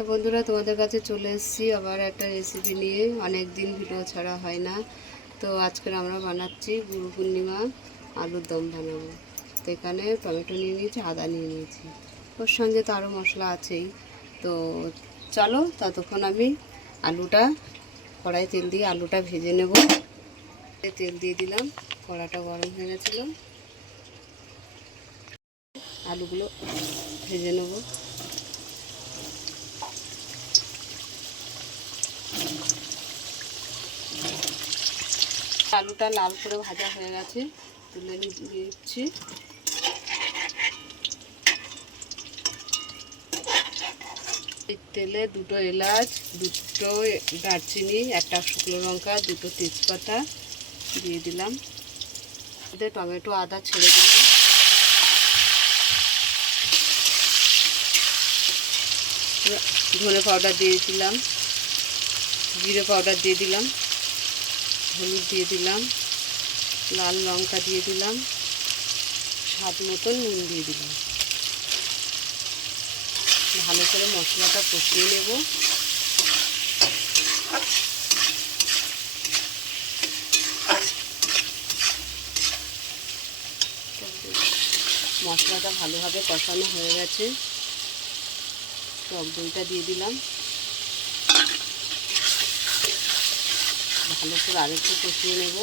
তো বন্ধুরা, তোমাদের কাছে চলে এসেছি আবার একটা রেসিপি নিয়ে। অনেক দিন ভিডিও ছাড়া হয় না। তো আজকে আমরা বানাচ্ছি গুরু পূর্ণিমা আলুর দম বানাবো। তো এখানে টমেটো নিয়ে নিয়েছি, আদা নিয়ে নিয়েছি, ওর সঙ্গে তো আরও মশলা আছেই। তো চলো ততক্ষণ আমি আলুটা কড়াই তেল দিয়ে আলুটা ভেজে নেব। তেল দিয়ে দিলাম, কড়াটা গরম হয়ে গেছিলো, আলুগুলো ভেজে নেব। আলুটা লাল করে ভাজা হয়ে গেছে, তুলে নিচ্ছি। তেলে দুটো এলাচ, দুটো দারচিনি, একটা শুকনো লঙ্কা, দুটো তেজপাতা দিয়ে দিলাম। এতে টমেটো আদা ছেড়ে দিলাম। ধনে পাউডার দিয়ে দিলাম, জিরে পাউডার দিয়ে দিলাম, হলুদ দিয়ে দিলাম, লাল লঙ্কা দিয়ে দিলাম, স্বাদ মতন নুন দিয়ে দিলাম। ভালো করে মশলাটা কষিয়ে নেব। মশলাটা ভালোভাবে কষানো হয়ে গেছে, টক দইটা দিয়ে দিলাম। ভালো করে আরেকটু কষিয়ে নেব।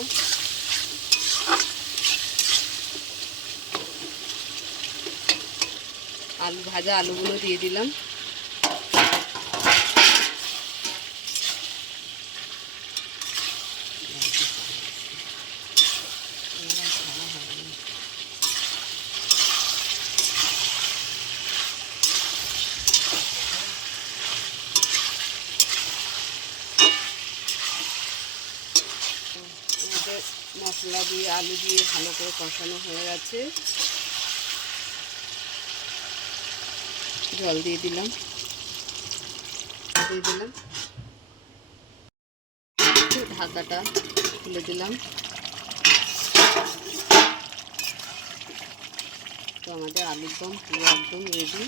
ভাজা আলুগুলো দিয়ে দিলাম। মশলা দিয়ে আলু দিয়ে ভালো করে কষানো হয়ে গেছে, জল দিয়ে দিলাম। ঢাকাটা খুলে দিলাম। তো আমাদের আলুর দম পুরো একদম রেডি।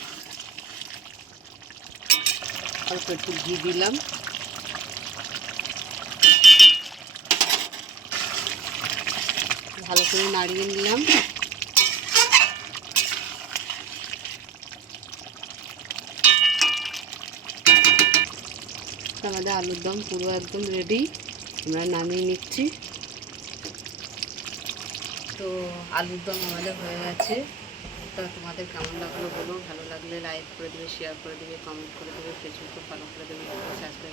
অল্প একটু ঘি দিলাম। ভালো করে নাড়িয়ে নিলাম। আমাদের আলুর দম পুরো একদম রেডি, আমরা নামিয়ে নিচ্ছি। তো আলুর দম আমাদের হয়ে গেছে। তো তোমাদের কেমন লাগলো বলো, ভালো লাগলে লাইক করে দেবে, শেয়ার করে দেবে, কমেন্ট করে দেবে, ফেসবুকে ফলো করে দেবে, সাবস্ক্রাইব